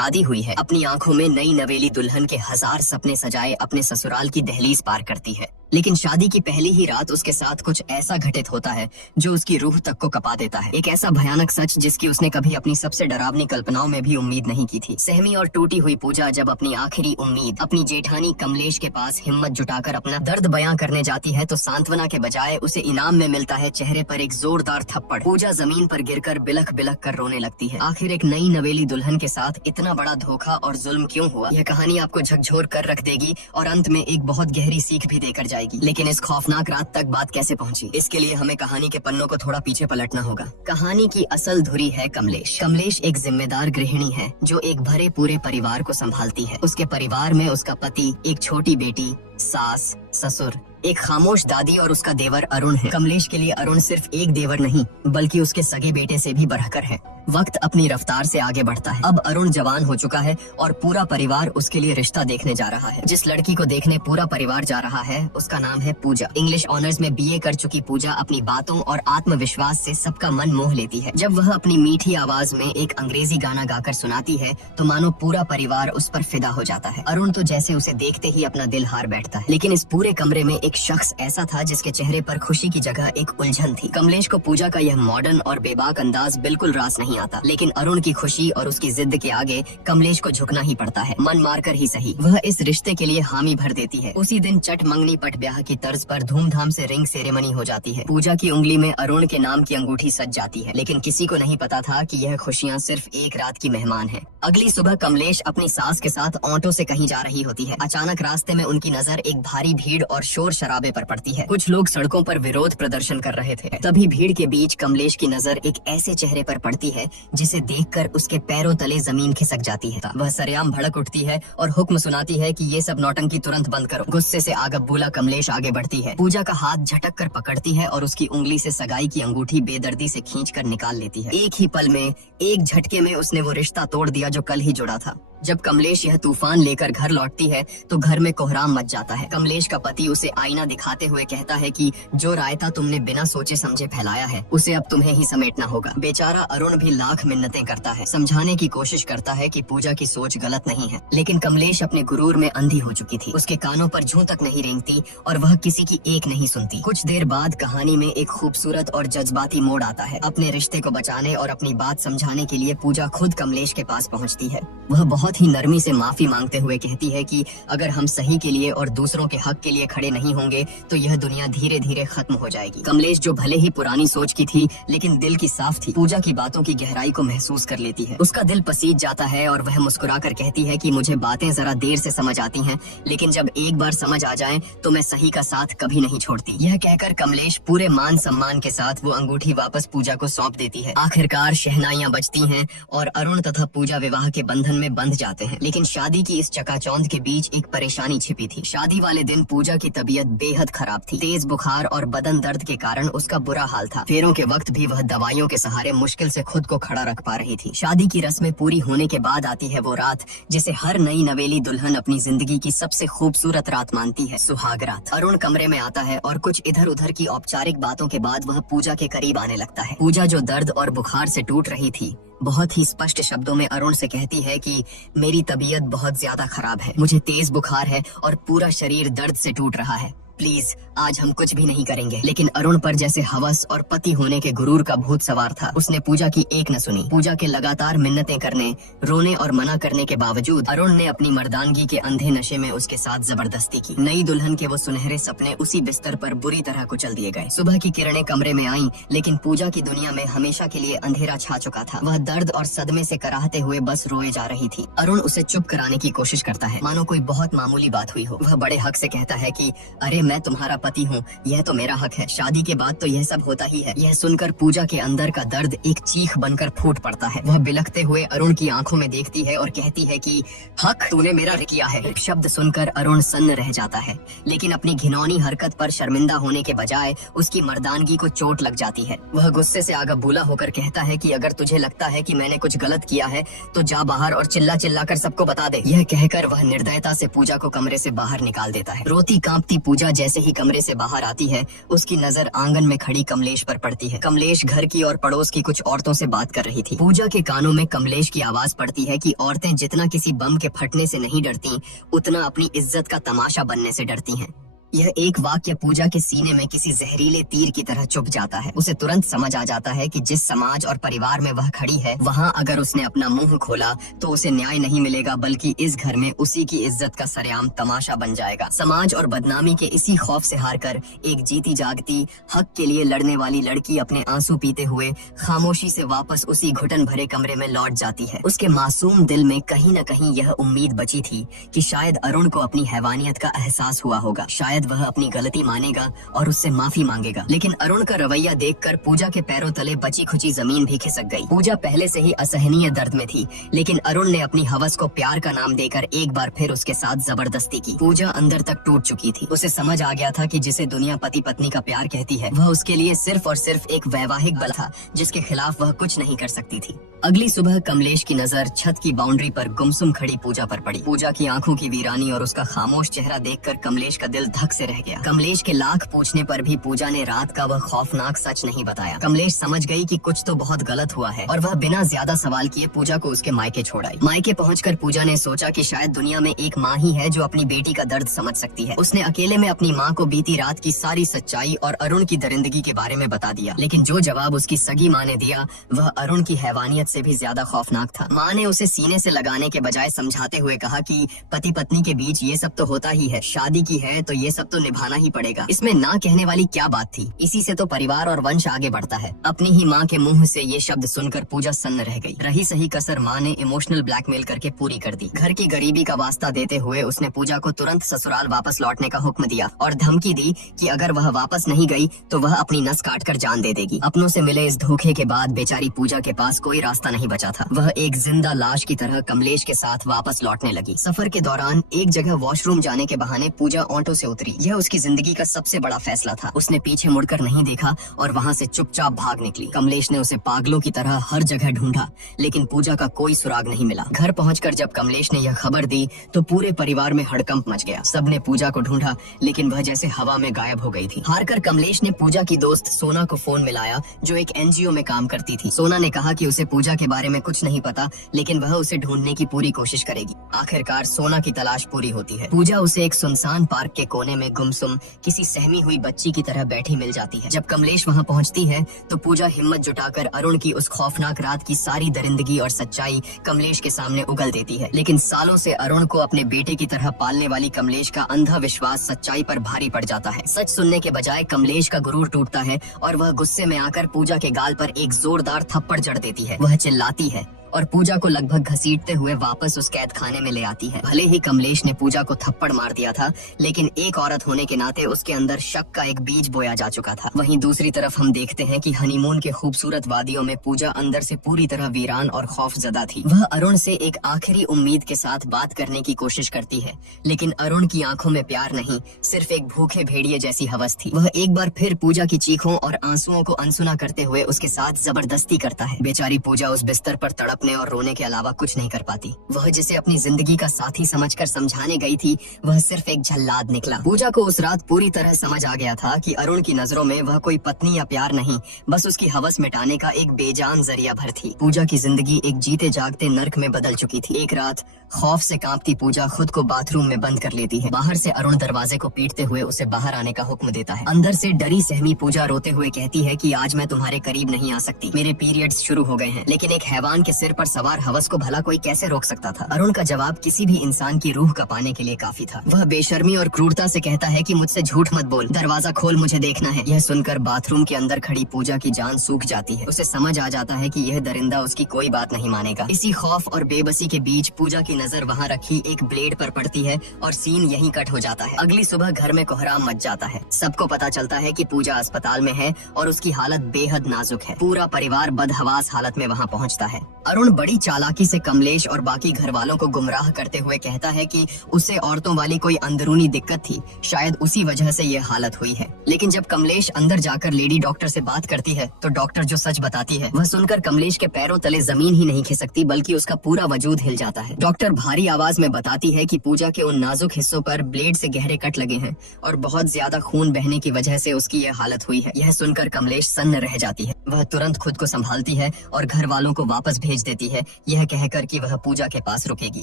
शादी हुई है। अपनी आंखों में नई नवेली दुल्हन के हजार सपने सजाए अपने ससुराल की दहलीज पार करती है, लेकिन शादी की पहली ही रात उसके साथ कुछ ऐसा घटित होता है जो उसकी रूह तक को कपा देता है। एक ऐसा भयानक सच जिसकी उसने कभी अपनी सबसे डरावनी कल्पनाओं में भी उम्मीद नहीं की थी। सहमी और टूटी हुई पूजा जब अपनी आखिरी उम्मीद अपनी जेठानी कमलेश के पास हिम्मत जुटाकर अपना दर्द बयां करने जाती है तो सांत्वना के बजाय उसे इनाम में मिलता है चेहरे पर एक जोरदार थप्पड़। पूजा जमीन पर गिरकर बिलख बिलख कर रोने लगती है। आखिर एक नई नवेली दुल्हन के साथ इतना बड़ा धोखा और जुल्म क्यों हुआ? यह कहानी आपको झकझोर कर रख देगी और अंत में एक बहुत गहरी सीख भी देकर जाएगी। लेकिन इस खौफनाक रात तक बात कैसे पहुंची, इसके लिए हमें कहानी के पन्नों को थोड़ा पीछे पलटना होगा। कहानी की असल धुरी है कमलेश। कमलेश एक जिम्मेदार गृहिणी है जो एक भरे पूरे परिवार को संभालती है। उसके परिवार में उसका पति, एक छोटी बेटी, सास, ससुर, एक खामोश दादी और उसका देवर अरुण है। कमलेश के लिए अरुण सिर्फ एक देवर नहीं बल्कि उसके सगे बेटे से भी बढ़कर है। वक्त अपनी रफ्तार से आगे बढ़ता है। अब अरुण जवान हो चुका है और पूरा परिवार उसके लिए रिश्ता देखने जा रहा है। जिस लड़की को देखने पूरा परिवार जा रहा है उसका नाम है पूजा। इंग्लिश ऑनर्स में बीए कर चुकी पूजा अपनी बातों और आत्मविश्वास से सबका मन मोह लेती है। जब वह अपनी मीठी आवाज में एक अंग्रेजी गाना गाकर सुनाती है तो मानो पूरा परिवार उस पर फिदा हो जाता है। अरुण तो जैसे उसे देखते ही अपना दिल हार बैठता है। लेकिन इस पूरे कमरे में एक शख्स ऐसा था जिसके चेहरे पर खुशी की जगह एक उलझन थी। कमलेश को पूजा का यह मॉडर्न और बेबाक अंदाज बिल्कुल रास नहीं आता, लेकिन अरुण की खुशी और उसकी जिद के आगे कमलेश को झुकना ही पड़ता है। मन मारकर ही सही, वह इस रिश्ते के लिए हामी भर देती है। उसी दिन चट मंगनी पट ब्याह की तर्ज पर धूमधाम से रिंग सेरेमनी हो जाती है। पूजा की उंगली में अरुण के नाम की अंगूठी सज जाती है, लेकिन किसी को नहीं पता था कि यह खुशियाँ सिर्फ एक रात की मेहमान है। अगली सुबह कमलेश अपनी सास के साथ ऑटो से कहीं जा रही होती है। अचानक रास्ते में उनकी नजर एक भारी भीड़ और शोर शराबे पर पड़ती है। कुछ लोग सड़कों पर विरोध प्रदर्शन कर रहे थे। तभी भीड़ के बीच कमलेश की नजर एक ऐसे चेहरे पर पड़ती है जिसे देखकर उसके पैरों तले जमीन खिसक जाती है। वह सरेआम भड़क उठती है और हुक्म सुनाती है कि ये सब नौटंकी तुरंत बंद करो। गुस्से से आगबबूला कमलेश आगे बढ़ती है। पूजा का हाथ झटक कर पकड़ती है और उसकी उंगली से सगाई की अंगूठी बेदर्दी से खींचकर निकाल लेती है। एक ही पल में, एक झटके में उसने वो रिश्ता तोड़ दिया जो कल ही जुड़ा था। जब कमलेश यह तूफान लेकर घर लौटती है तो घर में कोहराम मच जाता है। कमलेश का पति उसे आईना दिखाते हुए कहता है कि जो रायता तुमने बिना सोचे समझे फैलाया है उसे अब तुम्हें ही समेटना होगा। बेचारा अरुण भी लाख मिन्नतें करता है, समझाने की कोशिश करता है कि पूजा की सोच गलत नहीं है, लेकिन कमलेश अपने गुरूर में अंधी हो चुकी थी। उसके कानों पर जूं तक नहीं रेंगती और वह किसी की एक नहीं सुनती। कुछ देर बाद कहानी में एक खूबसूरत और जज्बाती मोड़ आता है। अपने रिश्ते को बचाने और अपनी बात समझाने के लिए पूजा खुद कमलेश के पास पहुँचती है। वह बहुत ही नरमी से माफी मांगते हुए कहती है कि अगर हम सही के लिए और दूसरों के हक के लिए खड़े नहीं होंगे तो यह दुनिया धीरे धीरे खत्म हो जाएगी। कमलेश जो भले ही पुरानी सोच की थी लेकिन दिल की साफ थी, पूजा की बातों की गहराई को महसूस कर लेती है। उसका दिल पसीज जाता है और वह मुस्कुराकर कहती है कि मुझे बातें जरा देर से समझ आती हैं, लेकिन जब एक बार समझ आ जाएं तो मैं सही का साथ कभी नहीं छोड़ती। यह कहकर कमलेश पूरे मान सम्मान के साथ वो अंगूठी वापस पूजा को सौंप देती है। आखिरकार शहनाइयां बजती हैं और अरुण तथा पूजा विवाह के बंधन में बंध जाते हैं। लेकिन शादी की इस चकाचौंध के बीच एक परेशानी छिपी थी। शादी वाले दिन पूजा की तबीयत बेहद खराब थी। तेज बुखार और बदन दर्द के कारण उसका बुरा हाल था। फेरों के वक्त भी वह दवाइयों के सहारे मुश्किल से खुद को खड़ा रख पा रही थी। शादी की रस्में पूरी होने के बाद आती है वो रात जिसे हर नई नवेली दुल्हन अपनी जिंदगी की सबसे खूबसूरत रात मानती है, सुहाग रात। अरुण कमरे में आता है और कुछ इधर उधर की औपचारिक बातों के बाद वह पूजा के करीब आने लगता है। पूजा जो दर्द और बुखार से टूट रही थी बहुत ही स्पष्ट शब्दों में अरुण से कहती है कि मेरी तबीयत बहुत ज्यादा खराब है, मुझे तेज बुखार है और पूरा शरीर दर्द से टूट रहा है। प्लीज आज हम कुछ भी नहीं करेंगे। लेकिन अरुण पर जैसे हवस और पति होने के गुरूर का भूत सवार था। उसने पूजा की एक न सुनी। पूजा के लगातार मिन्नतें करने, रोने और मना करने के बावजूद अरुण ने अपनी मर्दानगी के अंधे नशे में उसके साथ जबरदस्ती की। नई दुल्हन के वो सुनहरे सपने उसी बिस्तर पर बुरी तरह कुचल दिए गए। सुबह की किरणें कमरे में आईं, लेकिन पूजा की दुनिया में हमेशा के लिए अंधेरा छा चुका था। वह दर्द और सदमे से कराहते हुए बस रोए जा रही थी। अरुण उसे चुप कराने की कोशिश करता है, मानो कोई बहुत मामूली बात हुई हो। वह बड़े हक से कहता है कि अरे मैं तुम्हारा पति हूँ, यह तो मेरा हक है। शादी के बाद तो यह सब होता ही है। यह सुनकर पूजा के अंदर का दर्द एक चीख बनकर फूट पड़ता है। वह बिलखते हुए अरुण की आंखों में देखती है और कहती है कि हक तूने मेरा किया है। शब्द सुनकर अरुण सन्न रह जाता है, लेकिन अपनी घिनौनी हरकत पर शर्मिंदा होने के बजाय उसकी मर्दानगी को चोट लग जाती है। वह गुस्से से आगबबूला होकर कहता है कि अगर तुझे लगता है कि मैंने कुछ गलत किया है तो जा बाहर और चिल्ला चिल्ला कर सबको बता दे। यह कहकर वह निर्दयता से पूजा को कमरे से बाहर निकाल देता है। रोती कांपती पूजा जैसे ही कमरे से बाहर आती है, उसकी नजर आंगन में खड़ी कमलेश पर पड़ती है। कमलेश घर की और पड़ोस की कुछ औरतों से बात कर रही थी। पूजा के कानों में कमलेश की आवाज पड़ती है कि औरतें जितना किसी बम के फटने से नहीं डरती, उतना अपनी इज्जत का तमाशा बनने से डरती हैं। यह एक वाक्य पूजा के सीने में किसी जहरीले तीर की तरह चुभ जाता है। उसे तुरंत समझ आ जाता है कि जिस समाज और परिवार में वह खड़ी है, वहाँ अगर उसने अपना मुंह खोला तो उसे न्याय नहीं मिलेगा, बल्कि इस घर में उसी की इज्जत का सरेआम तमाशा बन जाएगा। समाज और बदनामी के इसी खौफ से हारकर एक जीती जागती हक के लिए लड़ने वाली लड़की अपने आंसू पीते हुए खामोशी से वापस उसी घुटन भरे कमरे में लौट जाती है। उसके मासूम दिल में कहीं न कहीं यह उम्मीद बची थी कि शायद अरुण को अपनी हैवानियत का एहसास हुआ होगा, शायद वह अपनी गलती मानेगा और उससे माफी मांगेगा। लेकिन अरुण का रवैया देखकर पूजा के पैरों तले बची खुची जमीन भी खिसक गई। पूजा पहले से ही असहनीय दर्द में थी, लेकिन अरुण ने अपनी हवस को प्यार का नाम देकर एक बार फिर उसके साथ जबरदस्ती की। पूजा अंदर तक टूट चुकी थी। उसे समझ आ गया था कि जिसे दुनिया पति पत्नी का प्यार कहती है, वह उसके लिए सिर्फ और सिर्फ एक वैवाहिक बल था, जिसके खिलाफ वह कुछ नहीं कर सकती थी। अगली सुबह कमलेश की नजर छत की बाउंड्री पर गुमसुम खड़ी पूजा पर पड़ी। पूजा की आंखों की वीरानी और उसका खामोश चेहरा देखकर कमलेश का दिल धक से रह गया। कमलेश के लाख पूछने पर भी पूजा ने रात का वह खौफनाक सच नहीं बताया। कमलेश समझ गई कि कुछ तो बहुत गलत हुआ है और वह बिना ज्यादा सवाल किए पूजा को उसके मायके छोड़ आई। मायके पहुंचकर पूजा ने सोचा कि शायद दुनिया में एक माँ ही है जो अपनी बेटी का दर्द समझ सकती है। उसने अकेले में अपनी माँ को बीती रात की सारी सच्चाई और अरुण की दरिंदगी के बारे में बता दिया। लेकिन जो जवाब उसकी सगी माँ ने दिया, वह अरुण की हैवानियत से भी ज्यादा खौफनाक था। माँ ने उसे सीने से लगाने के बजाय समझाते हुए कहा कि पति पत्नी के बीच ये सब तो होता ही है, शादी की है तो ये सब तो निभाना ही पड़ेगा। इसमें ना कहने वाली क्या बात थी, इसी से तो परिवार और वंश आगे बढ़ता है। अपनी ही माँ के मुंह से ये शब्द सुनकर पूजा सन्न रह गई। रही सही कसर माँ ने इमोशनल ब्लैकमेल करके पूरी कर दी। घर की गरीबी का वास्ता देते हुए उसने पूजा को तुरंत ससुराल वापस लौटने का हुक्म दिया और धमकी दी कि अगर वह वापस नहीं गई तो वह अपनी नस काट कर जान दे देगी। अपनों से मिले इस धोखे के बाद बेचारी पूजा के पास कोई रास्ता नहीं बचा था। वह एक जिंदा लाश की तरह कमलेश के साथ वापस लौटने लगी। सफर के दौरान एक जगह वॉशरूम जाने के बहाने पूजा ऑटो से उतरी। यह उसकी जिंदगी का सबसे बड़ा फैसला था। उसने पीछे मुड़कर नहीं देखा और वहाँ से चुपचाप भाग निकली। कमलेश ने उसे पागलों की तरह हर जगह ढूंढा, लेकिन पूजा का कोई सुराग नहीं मिला। घर पहुंचकर जब कमलेश ने यह खबर दी तो पूरे परिवार में हड़कंप मच गया। सबने पूजा को ढूंढा, लेकिन वह जैसे हवा में गायब हो गई थी। हारकर कमलेश ने पूजा की दोस्त सोना को फोन मिलाया, जो एक एनजीओ में काम करती थी। सोना ने कहा कि उसे पूजा के बारे में कुछ नहीं पता, लेकिन वह उसे ढूंढने की पूरी कोशिश करेगी। आखिरकार सोना की तलाश पूरी होती है। पूजा उसे एक सुनसान पार्क के कोने में गुमसुम किसी सहमी हुई बच्ची की तरह बैठी मिल जाती है। जब कमलेश वहां पहुंचती है तो पूजा हिम्मत जुटाकर अरुण की उस खौफनाक रात की सारी दरिंदगी और सच्चाई कमलेश के सामने उगल देती है। लेकिन सालों से अरुण को अपने बेटे की तरह पालने वाली कमलेश का अंधा विश्वास सच्चाई पर भारी पड़ जाता है। सच सुनने के बजाय कमलेश का गुरूर टूटता है और वह गुस्से में आकर पूजा के गाल पर एक जोरदार थप्पड़ जड़ देती है। वह चिल्लाती है और पूजा को लगभग घसीटते हुए वापस उस कैद खाने में ले आती है। भले ही कमलेश ने पूजा को थप्पड़ मार दिया था, लेकिन एक औरत होने के नाते उसके अंदर शक का एक बीज बोया जा चुका था। वहीं दूसरी तरफ हम देखते हैं कि हनीमून के खूबसूरत वादियों में पूजा अंदर से पूरी तरह वीरान और खौफजदा थी। वह अरुण से एक आखिरी उम्मीद के साथ बात करने की कोशिश करती है, लेकिन अरुण की आंखों में प्यार नहीं, सिर्फ एक भूखे भेड़िए जैसी हवस थी। वह एक बार फिर पूजा की चीखों और आंसुओं को अनसुना करते हुए उसके साथ जबरदस्ती करता है। बेचारी पूजा उस बिस्तर पर तड़पने और रोने के अलावा कुछ नहीं कर पाती। वह जिसे अपनी जिंदगी का साथी समझकर समझाने गई थी, वह सिर्फ एक झल्लाद निकला। पूजा को उस रात पूरी तरह समझ आ गया था कि अरुण की नजरों में वह कोई पत्नी या प्यार नहीं, बस उसकी हवस मिटाने का एक बेजान जरिया भर थी। पूजा की जिंदगी एक जीते जागते नर्क में बदल चुकी थी। एक रात खौफ से कांपती पूजा खुद को बाथरूम में बंद कर लेती है। बाहर से अरुण दरवाजे को पीटते हुए उसे बाहर आने का हुक्म देता है। अंदर से डरी सहमी पूजा रोते हुए कहती है कि आज मैं तुम्हारे करीब नहीं आ सकती, मेरे पीरियड्स शुरू हो गए हैं। लेकिन एक हैवान के सिर पर सवार हवस को भला कोई कैसे रोक सकता था? अरुण का जवाब किसी भी इंसान की रूह कपाने के लिए काफी था। वह बेशर्मी और क्रूरता से कहता है कि मुझसे झूठ मत बोल, दरवाजा खोल, मुझे देखना है। यह सुनकर बाथरूम के अंदर खड़ी पूजा की जान सूख जाती है। उसे समझ आ जाता है कि यह दरिंदा उसकी कोई बात नहीं मानेगा। इसी खौफ और बेबसी के बीच पूजा की नजर वहाँ रखी एक ब्लेड पर पड़ती है और सीन यहीं कट हो जाता है। अगली सुबह घर में कोहराम मच जाता है। सबको पता चलता है कि पूजा अस्पताल में है और उसकी हालत बेहद नाजुक है। पूरा परिवार बदहवास हालत में वहाँ पहुँचता है। अरुण अरुण बड़ी चालाकी से कमलेश और बाकी घर वालों को गुमराह करते हुए कहता है कि उसे औरतों वाली कोई अंदरूनी दिक्कत थी, शायद उसी वजह से ये हालत हुई है। लेकिन जब कमलेश अंदर जाकर लेडी डॉक्टर से बात करती है तो डॉक्टर जो सच बताती है वह सुनकर कमलेश के पैरों तले जमीन ही नहीं खिसकती बल्कि उसका पूरा वजूद हिल जाता है। डॉक्टर भारी आवाज में बताती है कि पूजा के उन नाजुक हिस्सों पर ब्लेड से गहरे कट लगे हैं और बहुत ज्यादा खून बहने की वजह से उसकी यह हालत हुई है। यह सुनकर कमलेश सन्न रह जाती है। वह तुरंत खुद को संभालती है और घर वालों को वापस भेज देती है, यह कहकर कि वह पूजा के पास रुकेगी।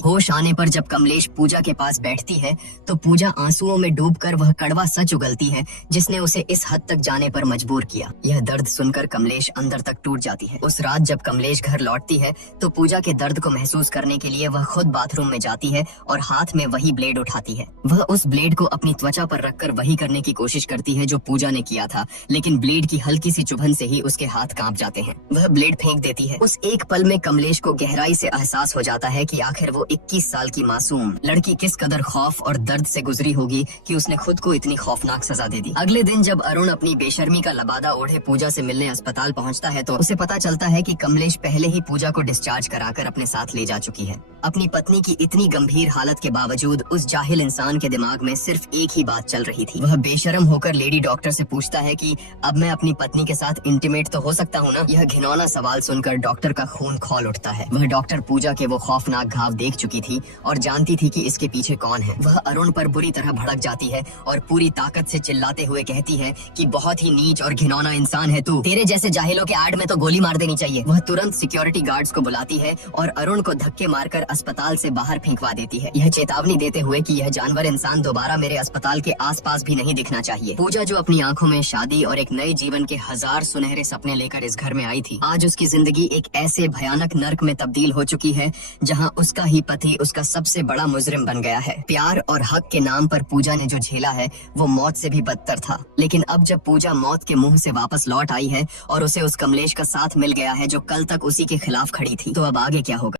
होश आने पर जब कमलेश पूजा के पास बैठती है तो पूजा आंसुओं में डूबकर वह कड़वा सच उगलती है जिसने उसे इस हद तक जाने पर मजबूर किया। यह दर्द सुनकर कमलेश अंदर तक टूट जाती है। उस रात जब कमलेश घर लौटती है तो पूजा के दर्द को महसूस करने के लिए वह खुद बाथरूम में जाती है और हाथ में वही ब्लेड उठाती है। वह उस ब्लेड को अपनी त्वचा पर रखकर वही करने की कोशिश करती है जो पूजा ने किया था, लेकिन ब्लेड की हल्की सी चुभन से ही उसके हाथ कांप जाते हैं। वह ब्लेड फेंक देती है। उस एक पल में कमलेश को गहराई से एहसास हो जाता है कि आखिर वो 21 साल की मासूम लड़की किस कदर खौफ और दर्द से गुजरी होगी कि उसने खुद को इतनी खौफनाक सजा दे दी। अगले दिन जब अरुण अपनी बेशर्मी का लबादा ओढ़े पूजा से मिलने अस्पताल पहुंचता है तो उसे पता चलता है कि कमलेश पहले ही पूजा को डिस्चार्ज कराकर अपने साथ ले जा चुकी है। अपनी पत्नी की इतनी गंभीर हालत के बावजूद उस जाहिल इंसान के दिमाग में सिर्फ एक ही बात चल रही थी। वह बेशर्म होकर लेडी डॉक्टर से पूछता है कि अब मैं अपनी पत्नी के साथ इंटीमेट तो हो सकता हूँ ना? यह घिनौना सवाल सुनकर डॉक्टर का खून खौल उठता है। वह डॉक्टर पूजा के वो खौफनाक घाव देख चुकी थी और जानती थी कि इसके पीछे कौन है। वह अरुण पर बुरी तरह भड़क जाती है और पूरी ताकत से चिल्लाते हुए कहती है कि बहुत ही नीच और घिनौना इंसान है तू, तेरे जैसे जाहिलों के आड़ में तो गोली मार देनी चाहिए। वह तुरंत सिक्योरिटी गार्ड्स को बुलाती है और अरुण को धक्के मारकर अस्पताल से बाहर फेंकवा देती है, यह चेतावनी देते हुए कि यह जानवर इंसान दोबारा मेरे अस्पताल के आसपास भी नहीं दिखना चाहिए। पूजा जो अपनी आंखों में शादी और एक नए जीवन के 1000 सुनहरे सपने लेकर इस घर में आई थी, आज उसकी जिंदगी एक ऐसे भयानक नर्क में तब्दील हो चुकी है जहां उसका ही पति उसका सबसे बड़ा मुजरिम बन गया है। प्यार और हक के नाम पर पूजा ने जो झेला है वो मौत से भी बदतर था, लेकिन अब जब पूजा मौत के मुंह से वापस लौट आई है और उसे उस कमलेश का साथ मिल गया है जो कल तक उसी के खिलाफ खड़ी थी, तो अब आगे क्या होगा?